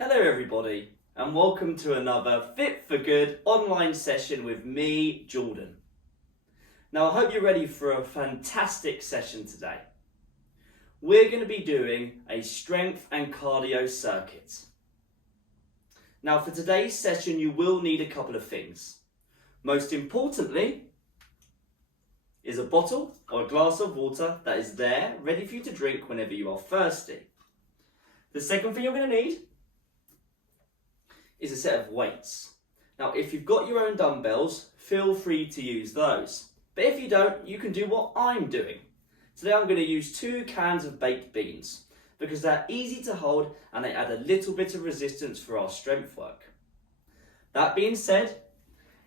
Hello everybody and welcome to another Fit for Good online session with me, Jordan. Now I hope you're ready for a fantastic session today. We're going to be doing a strength and cardio circuit. Now for today's session you will need a couple of things. Most importantly is a bottle or a glass of water that is there ready for you to drink whenever you are thirsty. The second thing you're going to need is a set of weights. Now if you've got your own dumbbells, feel free to use those. But if you don't, you can do what I'm doing. Today I'm going to use 2 cans of baked beans because they're easy to hold and they add a little bit of resistance for our strength work. That being said,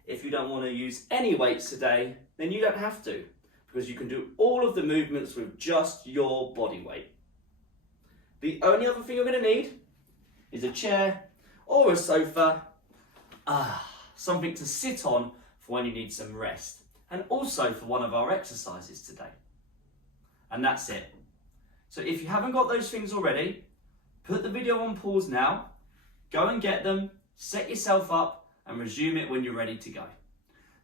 if you don't want to use any weights today, then you don't have to because you can do all of the movements with just your body weight. The only other thing you're going to need is a chair or a sofa, something to sit on for when you need some rest, and also for one of our exercises today. And that's it. So if you haven't got those things already, put the video on pause now, go and get them, set yourself up, and resume it when you're ready to go.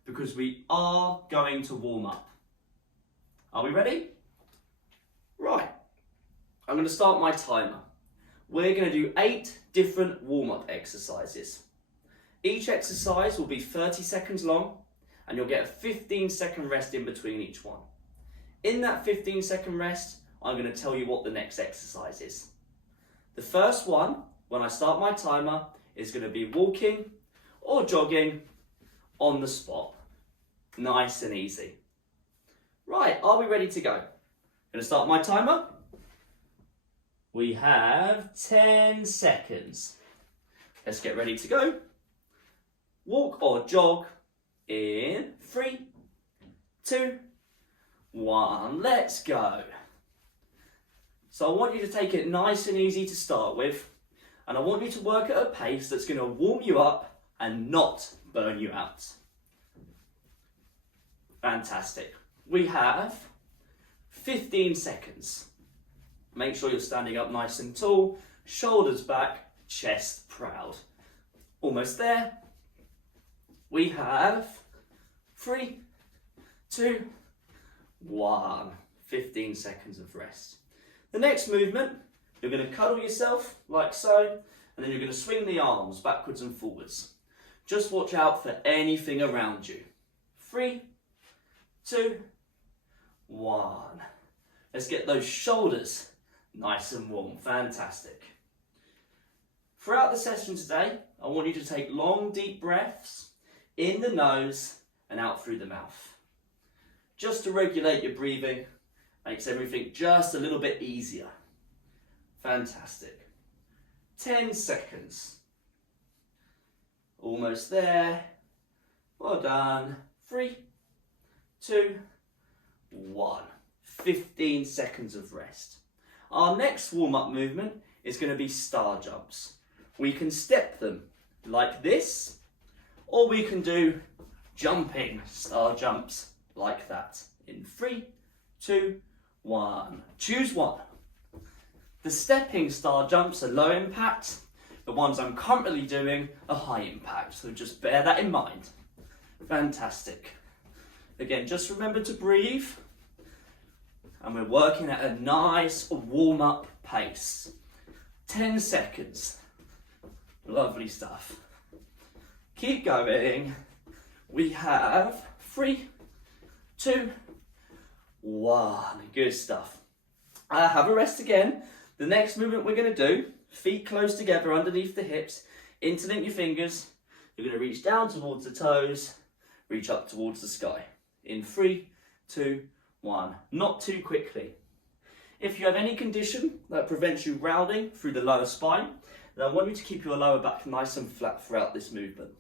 Because we are going to warm up. Are we ready? Right, I'm going to start my timer. We're going to do 8 different warm-up exercises. Each exercise will be 30 seconds long and you'll get a 15-second rest in between each one. In that 15-second rest, I'm going to tell you what the next exercise is. The first one, when I start my timer, is going to be walking or jogging on the spot. Nice and easy. Right, are we ready to go? I'm going to start my timer. We have 10 seconds. Let's get ready to go. Walk or jog in 3, 2, 1. Let's go. So I want you to take it nice and easy to start with. And I want you to work at a pace that's going to warm you up and not burn you out. Fantastic. We have 15 seconds. Make sure you're standing up nice and tall, shoulders back, chest proud. Almost there. We have 3, 2, 1. 15 seconds of rest. The next movement, you're going to cuddle yourself like so, and then you're going to swing the arms backwards and forwards. Just watch out for anything around you. 3, 2, 1. Let's get those shoulders nice and warm. Fantastic. Throughout the session today, I want you to take long, deep breaths in the nose and out through the mouth. Just to regulate your breathing, makes everything just a little bit easier. Fantastic. 10 seconds. Almost there. Well done. 3, 2, 1. 15 seconds of rest. Our next warm-up movement is going to be star jumps. We can step them like this, or we can do jumping star jumps like that. In 3, 2, 1. Choose one. The stepping star jumps are low impact. The ones I'm currently doing are high impact, so just bear that in mind. Fantastic. Again, just remember to breathe. And we're working at a nice warm-up pace. 10 seconds. Lovely stuff. Keep going. We have 3, 2, 1. Good stuff. Have a rest again. The next movement we're going to do, feet close together underneath the hips, interlink your fingers. You're going to reach down towards the toes, reach up towards the sky. In 3, 2, 1. Not too quickly. If you have any condition that prevents you rounding through the lower spine, then I want you to keep your lower back nice and flat throughout this movement.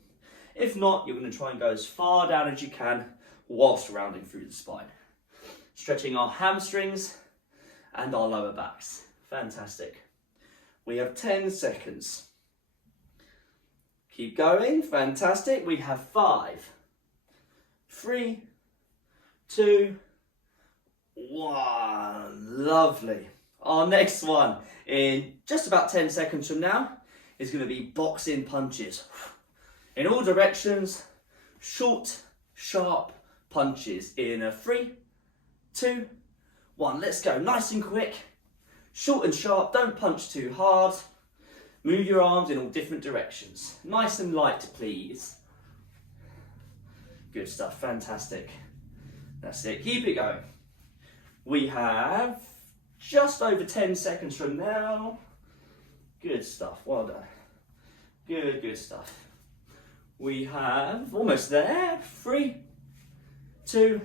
If not, you're going to try and go as far down as you can whilst rounding through the spine. Stretching our hamstrings and our lower backs. Fantastic. We have 10 seconds. Keep going. Fantastic. We have 5, 3, 2, 1. Lovely. Our next one in just about 10 seconds from now is going to be boxing punches. In all directions, short, sharp punches in a 3, 2, 1. Let's go. Nice and quick. Short and sharp. Don't punch too hard. Move your arms in all different directions. Nice and light, please. Good stuff. Fantastic. That's it. Keep it going. We have just over 10 seconds from now. Good stuff. Well done. Good stuff. We have almost there. 3, 2,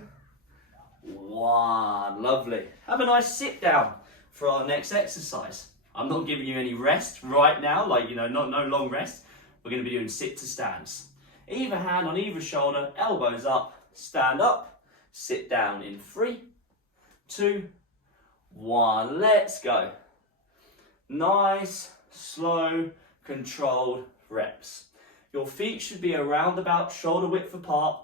1. Lovely. Have a nice sit down for our next exercise. I'm not giving you any rest right now, like, no long rest. We're going to be doing sit to stands. Either hand on either shoulder, elbows up, stand up, sit down in 3, 2, 1. Let's go. Nice, slow, controlled reps. Your feet should be around about shoulder width apart,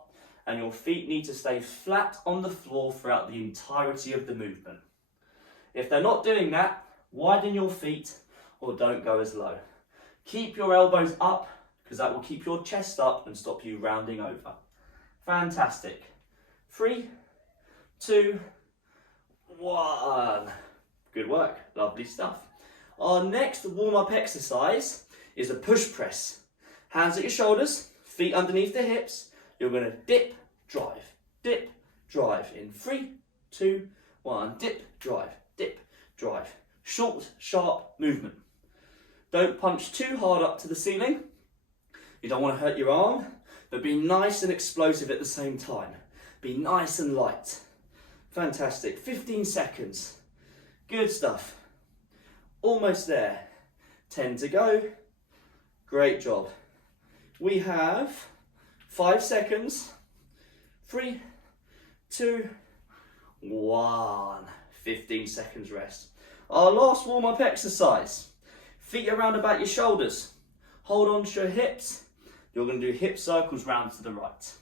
and your feet need to stay flat on the floor throughout the entirety of the movement. If they're not doing that, widen your feet or don't go as low. Keep your elbows up, because that will keep your chest up and stop you rounding over. Fantastic. 3, 2, 1. Good work. Lovely stuff. Our next warm-up exercise is a push press. Hands at your shoulders, feet underneath the hips. You're going to dip, drive in 3, 2, 1. Dip, drive. Short, sharp movement. Don't punch too hard up to the ceiling. You don't want to hurt your arm, but be nice and explosive at the same time. Be nice and light. Fantastic. 15 seconds. Good stuff. Almost there. 10 to go. Great job. We have 5 seconds. 3, 2, 1. 15 seconds rest. Our last warm-up exercise. Feet around about your shoulders. Hold on to your hips. You're going to do hip circles round to the right.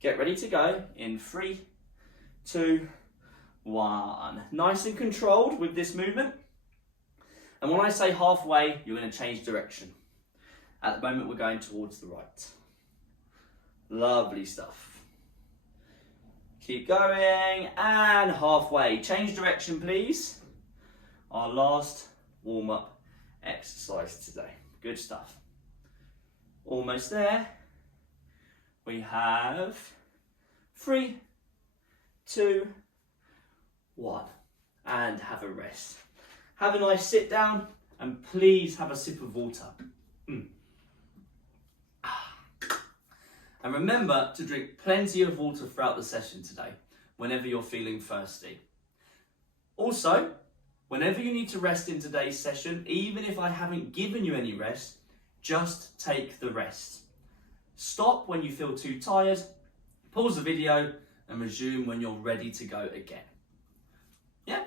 Get ready to go in 3, 2, 1. Nice and controlled with this movement. And when I say halfway, you're going to change direction. At the moment, we're going towards the right. Lovely stuff. Keep going, and halfway. Change direction, please. Our last warm-up exercise today. Good stuff. Almost there. We have 3, 2, 1. And have a rest. Have a nice sit down, and please have a sip of water. And remember to drink plenty of water throughout the session today, whenever you're feeling thirsty. Also, whenever you need to rest in today's session, even if I haven't given you any rest, just take the rest. Stop when you feel too tired, pause the video, and resume when you're ready to go again. Yeah?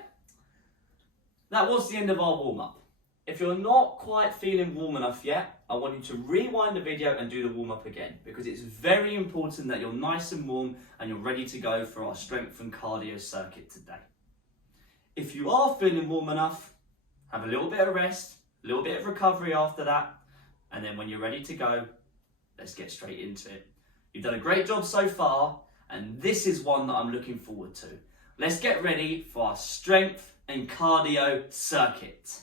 That was the end of our warm-up. If you're not quite feeling warm enough yet, I want you to rewind the video and do the warm-up again, because it's very important that you're nice and warm and you're ready to go for our strength and cardio circuit today. If you are feeling warm enough, have a little bit of rest, a little bit of recovery after that, and then when you're ready to go, let's get straight into it. You've done a great job so far, and this is one that I'm looking forward to. Let's get ready for our strength and cardio circuit.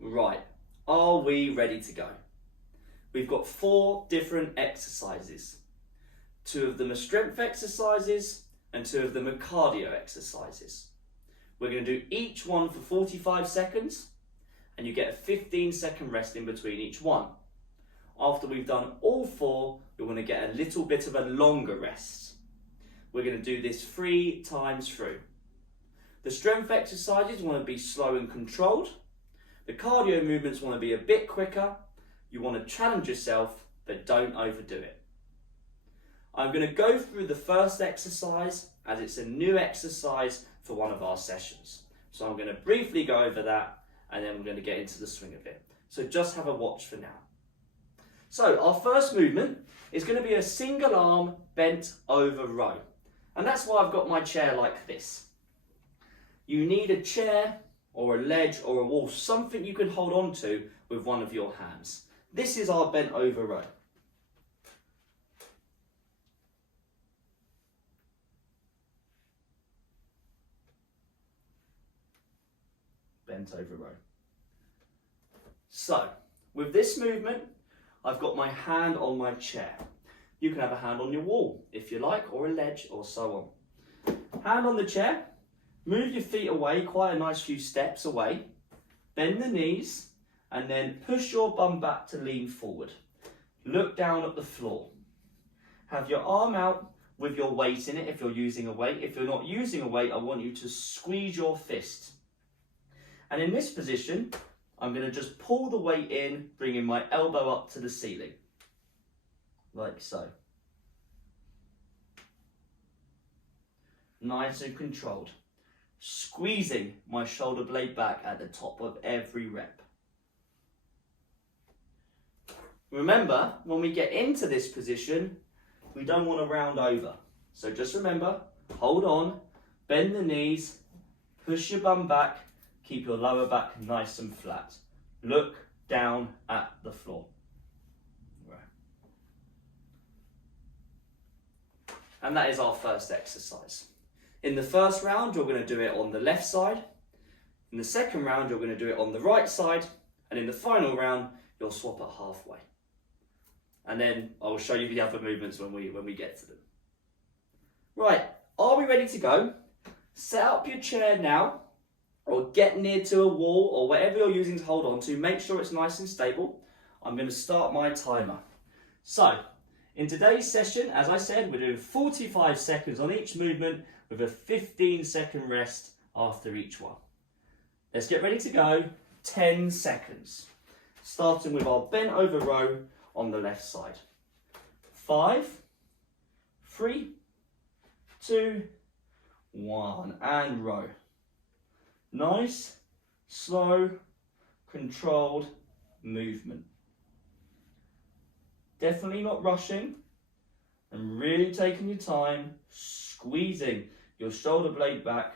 Right, are we ready to go? We've got 4 different exercises. 2 of them are strength exercises and 2 of them are cardio exercises. We're going to do each one for 45 seconds and you get a 15-second rest in between each one. After we've done all 4, you're going to get a little bit of a longer rest. We're going to do this 3 times through. The strength exercises want to be slow and controlled. The cardio movements want to be a bit quicker. You want to challenge yourself, but don't overdo it. I'm going to go through the first exercise as it's a new exercise for one of our sessions. So I'm going to briefly go over that and then we're going to get into the swing of it. So just have a watch for now. So our first movement is going to be a single arm bent over row. And that's why I've got my chair like this. You need a chair or a ledge or a wall, something you can hold on to with one of your hands. This is our bent over row. Bent over row. So, with this movement, I've got my hand on my chair. You can have a hand on your wall if you like, or a ledge, or so on. Hand on the chair, move your feet away, quite a nice few steps away. Bend the knees, and then push your bum back to lean forward. Look down at the floor. Have your arm out with your weight in it if you're using a weight. If you're not using a weight, I want you to squeeze your fist. And in this position, I'm going to just pull the weight in, bringing my elbow up to the ceiling. Like so. Nice and controlled. Squeezing my shoulder blade back at the top of every rep. Remember, when we get into this position, we don't want to round over. So just remember, hold on, bend the knees, push your bum back, keep your lower back nice and flat. Look down at the floor. Right. And that is our first exercise. In the first round, you're going to do it on the left side. In the second round, you're going to do it on the right side. And in the final round, you'll swap it halfway. And then I'll show you the other movements when we get to them. Right, are we ready to go? Set up your chair now, or get near to a wall, or whatever you're using to hold on to. Make sure it's nice and stable. I'm going to start my timer. So, in today's session, as I said, we're doing 45 seconds on each movement with a 15-second rest after each one. Let's get ready to go. 10 seconds. Starting with our bent over row on the left side. 5, 3, 2, 1, and row. Nice, slow, controlled movement. Definitely not rushing, and really taking your time, squeezing your shoulder blade back,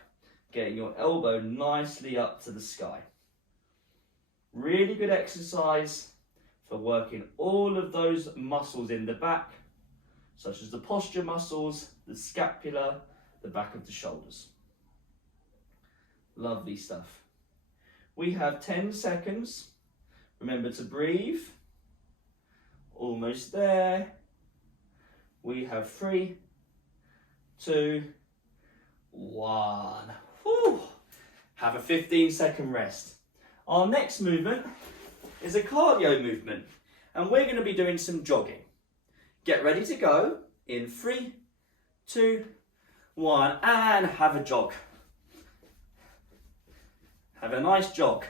getting your elbow nicely up to the sky. Really good exercise for working all of those muscles in the back, such as the posture muscles, the scapula, the back of the shoulders. Lovely stuff. We have 10 seconds. Remember to breathe. Almost there. We have 3, 2, 1. Whew. Have a 15-second rest. Our next movement is a cardio movement, and we're going to be doing some jogging. Get ready to go in 3, 2, 1, and have a jog. Have a nice jog.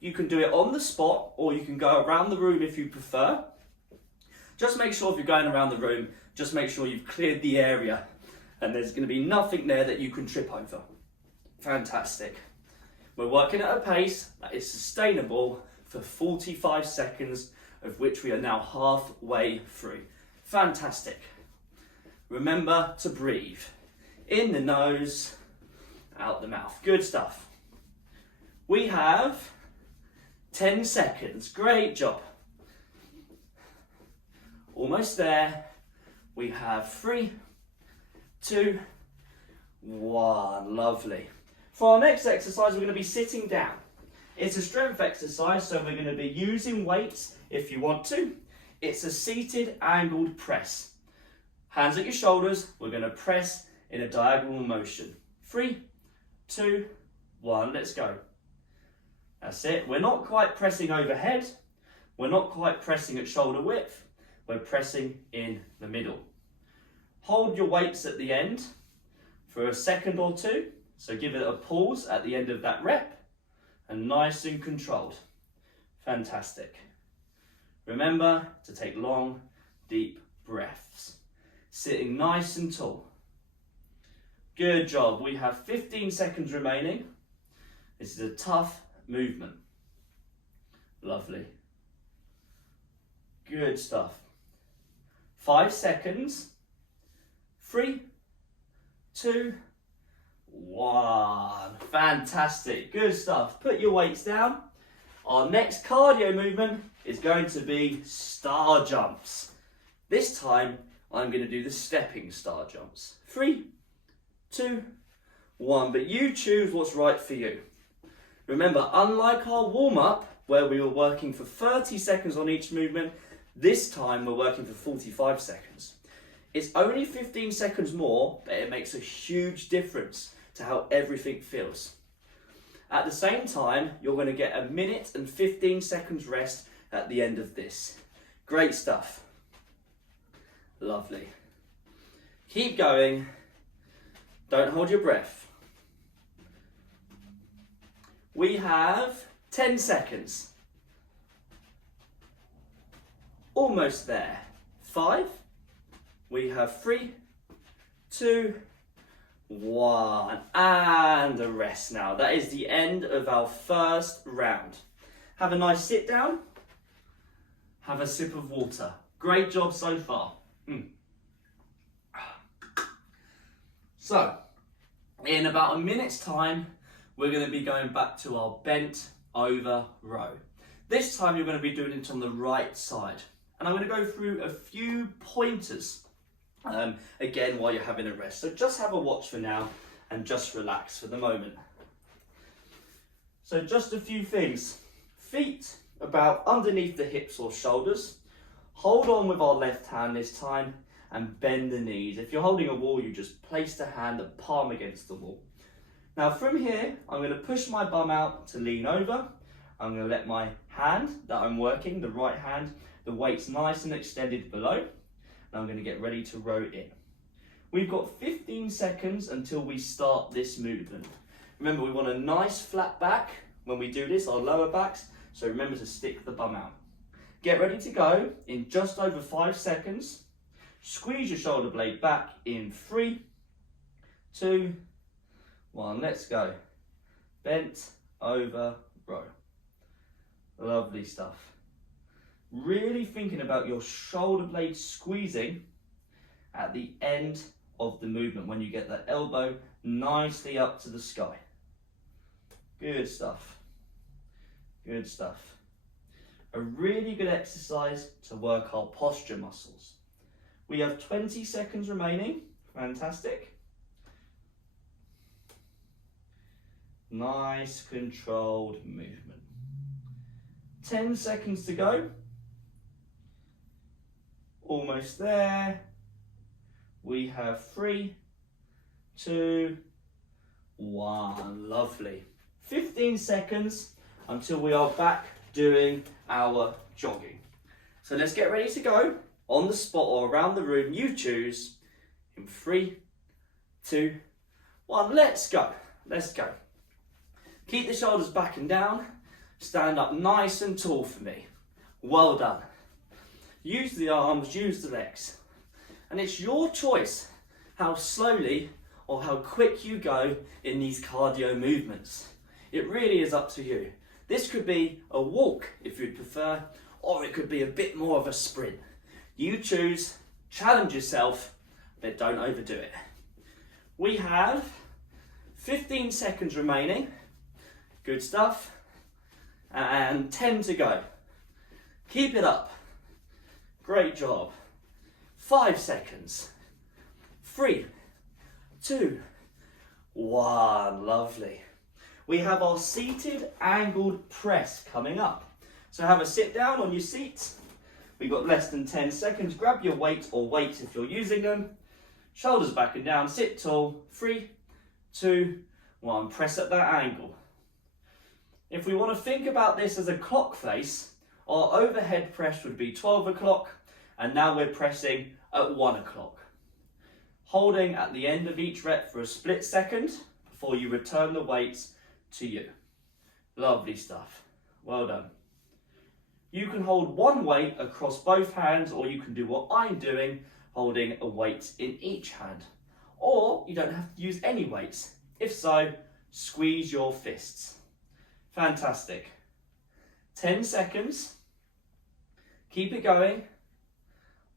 You can do it on the spot, or you can go around the room if you prefer. Just make sure if you're going around the room, just make sure you've cleared the area and there's going to be nothing there that you can trip over. Fantastic. We're working at a pace that is sustainable for 45 seconds, of which we are now halfway through. Fantastic. Remember to breathe. In the nose, out the mouth. Good stuff. We have 10 seconds. Great job. Almost there. We have 3, 2, 1. Lovely. For our next exercise, we're going to be sitting down. It's a strength exercise, so we're going to be using weights if you want to. It's a seated angled press. Hands at your shoulders. We're going to press in a diagonal motion. 3, 2, 1. Let's go. That's it. We're not quite pressing overhead. We're not quite pressing at shoulder width. We're pressing in the middle. Hold your weights at the end for a second or two. So give it a pause at the end of that rep, and nice and controlled. Fantastic. Remember to take long, deep breaths. Sitting nice and tall. Good job. We have 15 seconds remaining. This is a tough movement. Lovely. Good stuff. 5 seconds. 3, 2, 1. Fantastic. Good stuff. Put your weights down. Our next cardio movement is going to be star jumps. This time, I'm going to do the stepping star jumps. 3, 2, 1. But you choose what's right for you. Remember, unlike our warm-up, where we were working for 30 seconds on each movement, this time we're working for 45 seconds. It's only 15 seconds more, but it makes a huge difference to how everything feels. At the same time, you're going to get 1 minute and 15 seconds rest at the end of this. Great stuff. Lovely. Keep going. Don't hold your breath. We have 10 seconds. Almost there. 5. We have 3, 2, 1. And a rest now. That is the end of our first round. Have a nice sit down. Have a sip of water. Great job so far. So, in about a minute's time, we're going to be going back to our bent over row. This time you're going to be doing it on the right side. And I'm going to go through a few pointers, again, while you're having a rest. So just have a watch for now and just relax for the moment. So just a few things. Feet about underneath the hips or shoulders. Hold on with our left hand this time and bend the knees. If you're holding a wall, you just place the hand, the palm against the wall. Now from here, I'm going to push my bum out to lean over. I'm going to let my hand that I'm working, the right hand, the weight's nice and extended below. And I'm going to get ready to row in. We've got 15 seconds until we start this movement. Remember, we want a nice flat back when we do this, our lower backs. So remember to stick the bum out. Get ready to go in just over 5 seconds. Squeeze your shoulder blade back in 3, 2, 1. Let's go. Bent over row. Lovely stuff. Really thinking about your shoulder blade squeezing at the end of the movement when you get that elbow nicely up to the sky. Good stuff. Good stuff. A really good exercise to work our posture muscles. We have 20 seconds remaining. Fantastic. Nice controlled movement. 10 seconds to go. Almost there. We have 3, 2, 1. Lovely. 15 seconds until we are back doing our jogging. So let's get ready to go on the spot or around the room. You choose. In 3, 2, 1. Let's go. Let's go. Keep the shoulders back and down. Stand up nice and tall for me. Well done. Use the arms, use the legs. And it's your choice how slowly or how quick you go in these cardio movements. It really is up to you. This could be a walk if you'd prefer, or it could be a bit more of a sprint. You choose, challenge yourself, but don't overdo it. We have 15 seconds remaining. Good stuff. And 10 to go. Keep it up. Great job. 5 seconds. 3, 2, 1. Lovely. We have our seated angled press coming up. So have a sit down on your seat. We've got less than 10 seconds. Grab your weight or weights if you're using them. Shoulders back and down. Sit tall. 3, 2, 1. Press at that angle. If we want to think about this as a clock face, our overhead press would be 12 o'clock, and now we're pressing at 1 o'clock. Holding at the end of each rep for a split second before you return the weights to you. Lovely stuff. Well done. You can hold one weight across both hands, or you can do what I'm doing, holding a weight in each hand. Or you don't have to use any weights. If so, squeeze your fists. Fantastic. 10 seconds. Keep it going.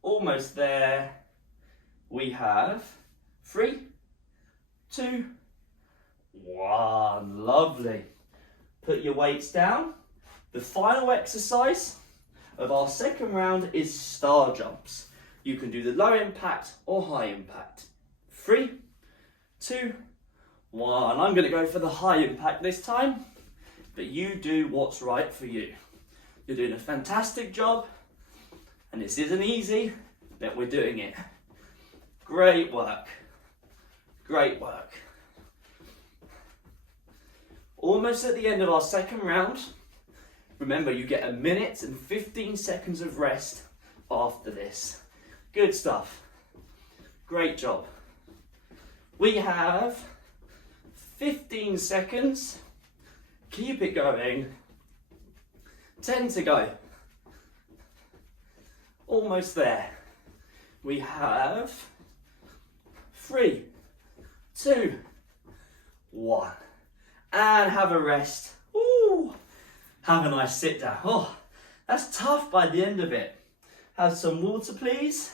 Almost there. We have 3, 2, 1. Lovely. Put your weights down. The final exercise of our second round is star jumps. You can do the low impact or high impact. 3, 2, 1. I'm going to go for the high impact this time, but you do what's right for you. You're doing a fantastic job, and this isn't easy, but we're doing it. Great work. Great work. Almost at the end of our second round. Remember, you get 1 minute and 15 seconds of rest after this. Good stuff. Great job. We have 15 seconds. Keep it going. 10 to go. Almost there. We have 3, 2, 1. And have a rest. Ooh. Have a nice sit down. Oh, that's tough by the end of it. Have some water, please.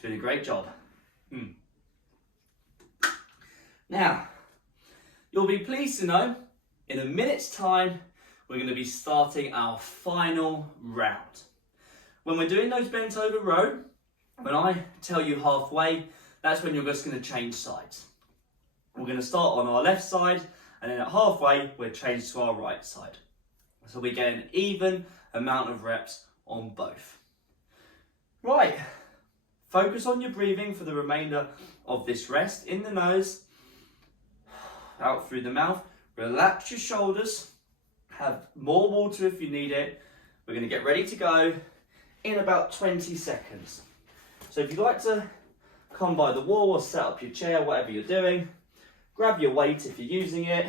Doing a great job. Now, you'll be pleased to know, in a minute's time, we're going to be starting our final round. When we're doing those bent over row, when I tell you halfway, that's when you're just going to change sides. We're going to start on our left side, and then at halfway, we'll change to our right side. So we get an even amount of reps on both. Right, focus on your breathing for the remainder of this rest. In the nose, out through the mouth. Relax your shoulders. Have more water if you need it. We're going to get ready to go in about 20 seconds. So if you'd like to come by the wall or set up your chair, whatever you're doing, grab your weight if you're using it.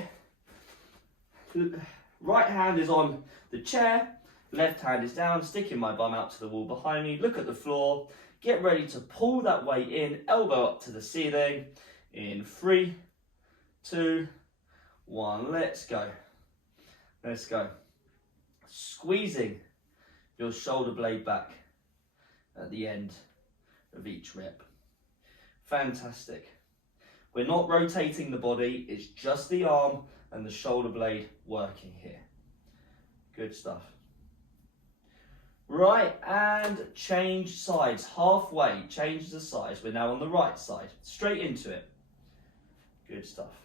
Right hand is on the chair, left hand is down, sticking my bum out to the wall behind me. Look at the floor. Get ready to pull that weight in, elbow up to the ceiling. In 3, 2, 1. Let's go. Let's go. Squeezing your shoulder blade back at the end of each rep. Fantastic. We're not rotating the body, it's just the arm and the shoulder blade working here. Good stuff. Right, and change sides. Halfway, change the sides. We're now on the right side. Straight into it. Good stuff.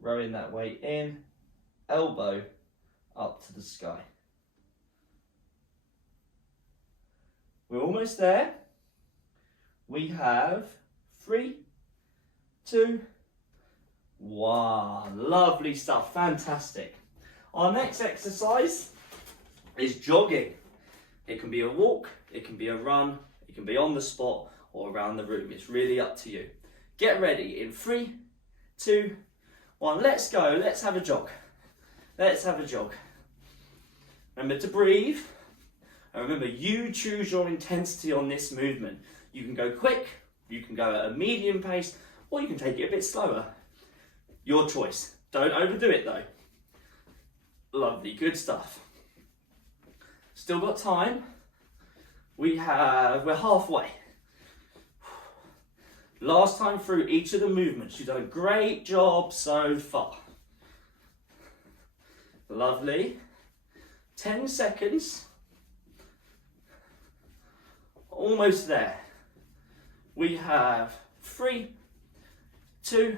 Rowing that weight in, elbow up to the sky. We're almost there. We have 3, 2, 1. Lovely stuff, fantastic. Our next exercise is jogging. It can be a walk, it can be a run, it can be on the spot or around the room. It's really up to you. Get ready in 3, 2, 1. Let's go, let's have a jog. Let's have a jog. Remember to breathe. And remember, you choose your intensity on this movement. You can go quick, you can go at a medium pace, or you can take it a bit slower. Your choice. Don't overdo it though. Lovely, good stuff. Still got time. We're halfway. Last time through each of the movements. You've done a great job so far. Lovely. 10 seconds. Almost there. We have 3, 2,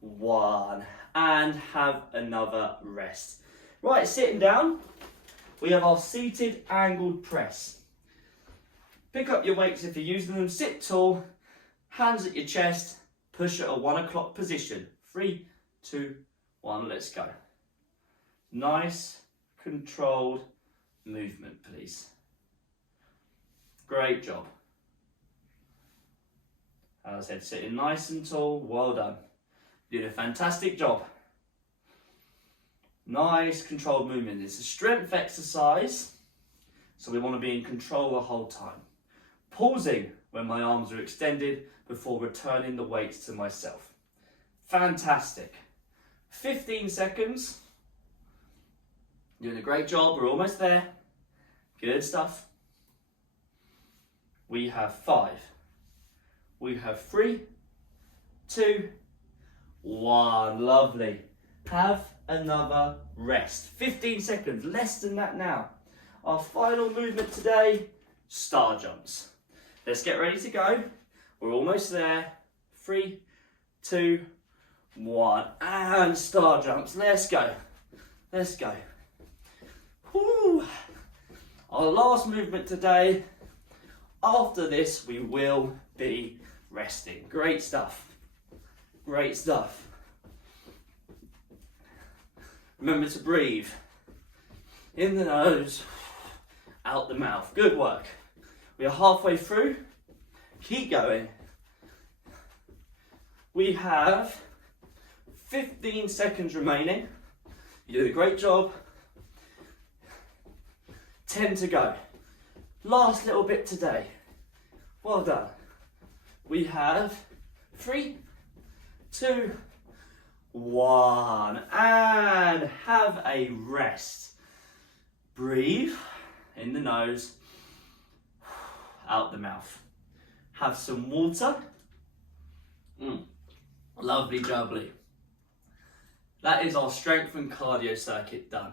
1. And have another rest. Right, sitting down. We have our seated angled press. Pick up your weights if you're using them. Sit tall. Hands at your chest. Push at a 1 o'clock position. 3, 2, 1. Let's go. Nice, controlled movement, please. Great job. As I said, sitting nice and tall. Well done. You did a fantastic job. Nice, controlled movement. It's a strength exercise, so we want to be in control the whole time. Pausing when my arms are extended before returning the weights to myself. Fantastic. 15 seconds. Doing a great job. We're almost there. Good stuff. We have 5. We have 3, 2, 1. Lovely. Have another rest. 15 seconds, less than that now. Our final movement today, star jumps. Let's get ready to go. We're almost there. 3, 2, 1. And star jumps. Let's go. Let's go. Woo. Our last movement today. After this, we will be resting. Great stuff. Great stuff. Remember to breathe. In the nose, out the mouth. Good work. We are halfway through. Keep going. We have 15 seconds remaining. You did a great job. 10 to go. Last little bit today. Well done. We have 3, 2, 1. And have a rest. Breathe in the nose, out the mouth. Have some water. Lovely jubbly. That is our strength and cardio circuit done.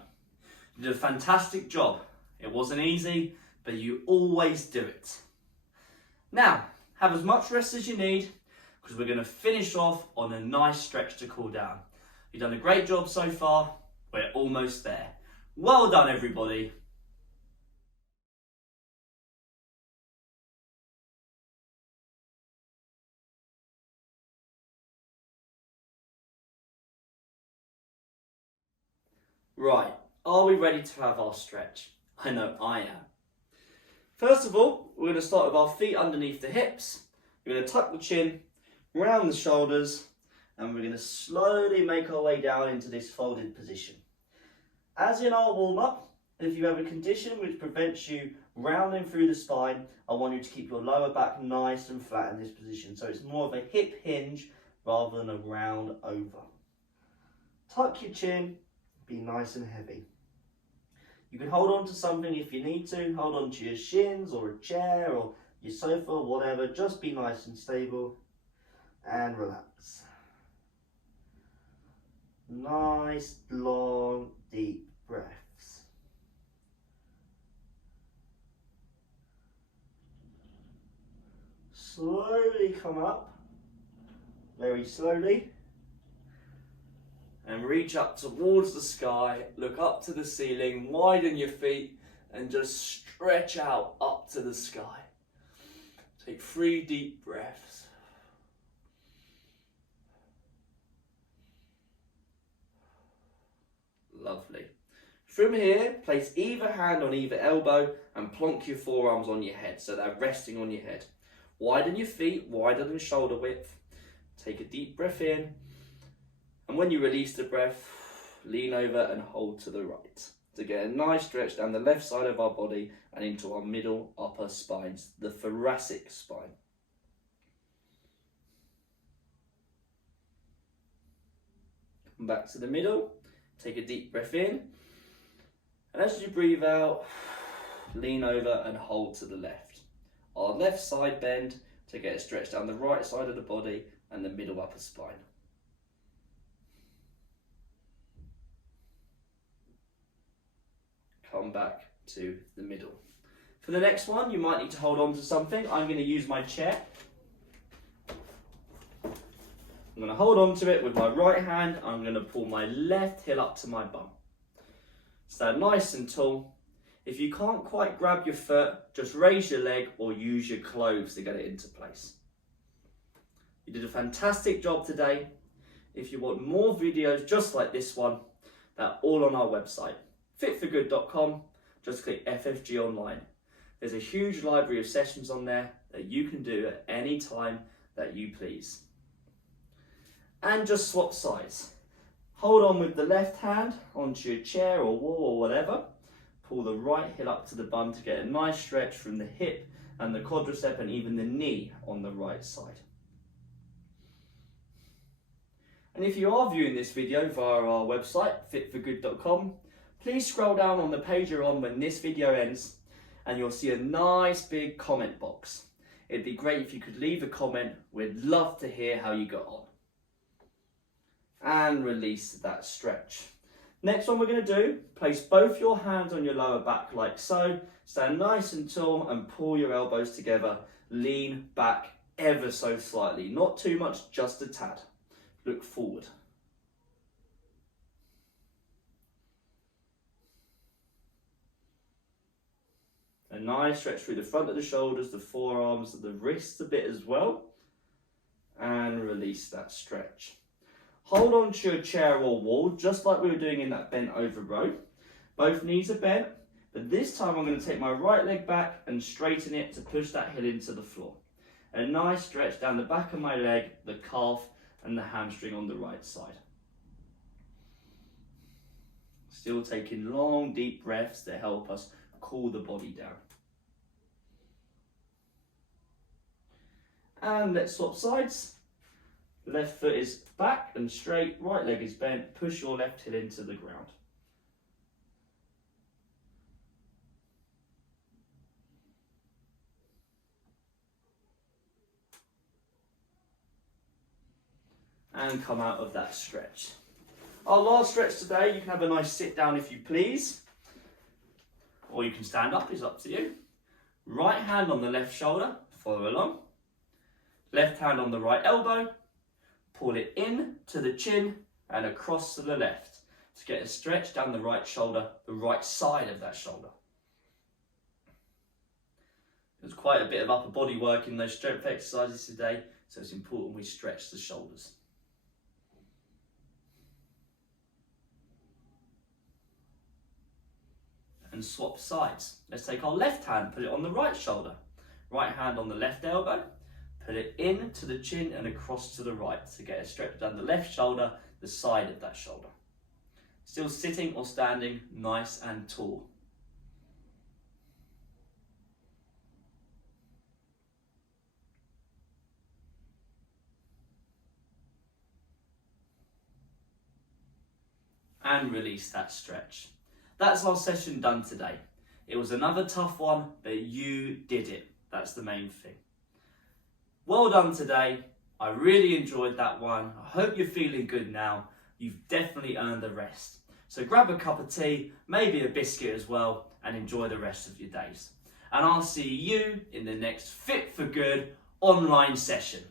You did a fantastic job. It wasn't easy, but you always do it. Now, have as much rest as you need, because we're going to finish off on a nice stretch to cool down. You've done a great job so far. We're almost there. Well done, everybody. Right, are we ready to have our stretch? I know I am. First of all, we're going to start with our feet underneath the hips. We're going to tuck the chin, round the shoulders, and we're going to slowly make our way down into this folded position. As in our warm-up, if you have a condition which prevents you rounding through the spine, I want you to keep your lower back nice and flat in this position. So it's more of a hip hinge rather than a round over. Tuck your chin, be nice and heavy. You can hold on to something if you need to. Hold on to your shins or a chair or your sofa, whatever. Just be nice and stable and relax. Nice, long, deep breaths. Slowly come up, very slowly, and reach up towards the sky, look up to the ceiling, widen your feet, and just stretch out up to the sky. Take 3 deep breaths. Lovely. From here, place either hand on either elbow and plonk your forearms on your head so they're resting on your head. Widen your feet, wider than shoulder width. Take a deep breath in, and when you release the breath, lean over and hold to the right to get a nice stretch down the left side of our body and into our middle upper spines, the thoracic spine. Come back to the middle, take a deep breath in, and as you breathe out, lean over and hold to the left. Our left side bend to get a stretch down the right side of the body and the middle upper spine. Come back to the middle. For the next one, you might need to hold on to something. I'm going to use my chair. I'm going to hold on to it with my right hand. I'm going to pull my left heel up to my bum. Stand nice and tall. If you can't quite grab your foot, just raise your leg or use your clothes to get it into place. You did a fantastic job today. If you want more videos just like this one, they're all on our website. FitForGood.com, just click FFG online. There's a huge library of sessions on there that you can do at any time that you please. And just swap sides. Hold on with the left hand onto your chair or wall or whatever. Pull the right heel up to the bum to get a nice stretch from the hip and the quadricep and even the knee on the right side. And if you are viewing this video via our website, fitforgood.com, please scroll down on the page you're on when this video ends and you'll see a nice big comment box. It'd be great if you could leave a comment. We'd love to hear how you got on. And release that stretch. Next one we're going to do, place both your hands on your lower back like so. Stand nice and tall and pull your elbows together. Lean back ever so slightly, not too much, just a tad. Look forward. A nice stretch through the front of the shoulders, the forearms, the wrists a bit as well. And release that stretch. Hold on to your chair or wall, just like we were doing in that bent over row. Both knees are bent, but this time I'm going to take my right leg back and straighten it to push that heel into the floor. A nice stretch down the back of my leg, the calf and the hamstring on the right side. Still taking long, deep breaths to help us cool the body down. And let's swap sides. Left foot is back and straight, right leg is bent, push your left heel into the ground. And come out of that stretch. Our last stretch today, you can have a nice sit down if you please, or you can stand up, it's up to you. Right hand on the left shoulder, follow along. Left hand on the right elbow, pull it in to the chin and across to the left to get a stretch down the right shoulder, the right side of that shoulder. There's quite a bit of upper body work in those strength exercises today, so it's important we stretch the shoulders. And swap sides. Let's take our left hand, put it on the right shoulder. Right hand on the left elbow, put it in to the chin and across to the right to get a stretch down the left shoulder, the side of that shoulder. Still sitting or standing, nice and tall. And release that stretch. That's our session done today. It was another tough one, but you did it. That's the main thing. Well done today. I really enjoyed that one. I hope you're feeling good now. You've definitely earned the rest. So grab a cup of tea, maybe a biscuit as well, and enjoy the rest of your days. And I'll see you in the next Fit for Good online session.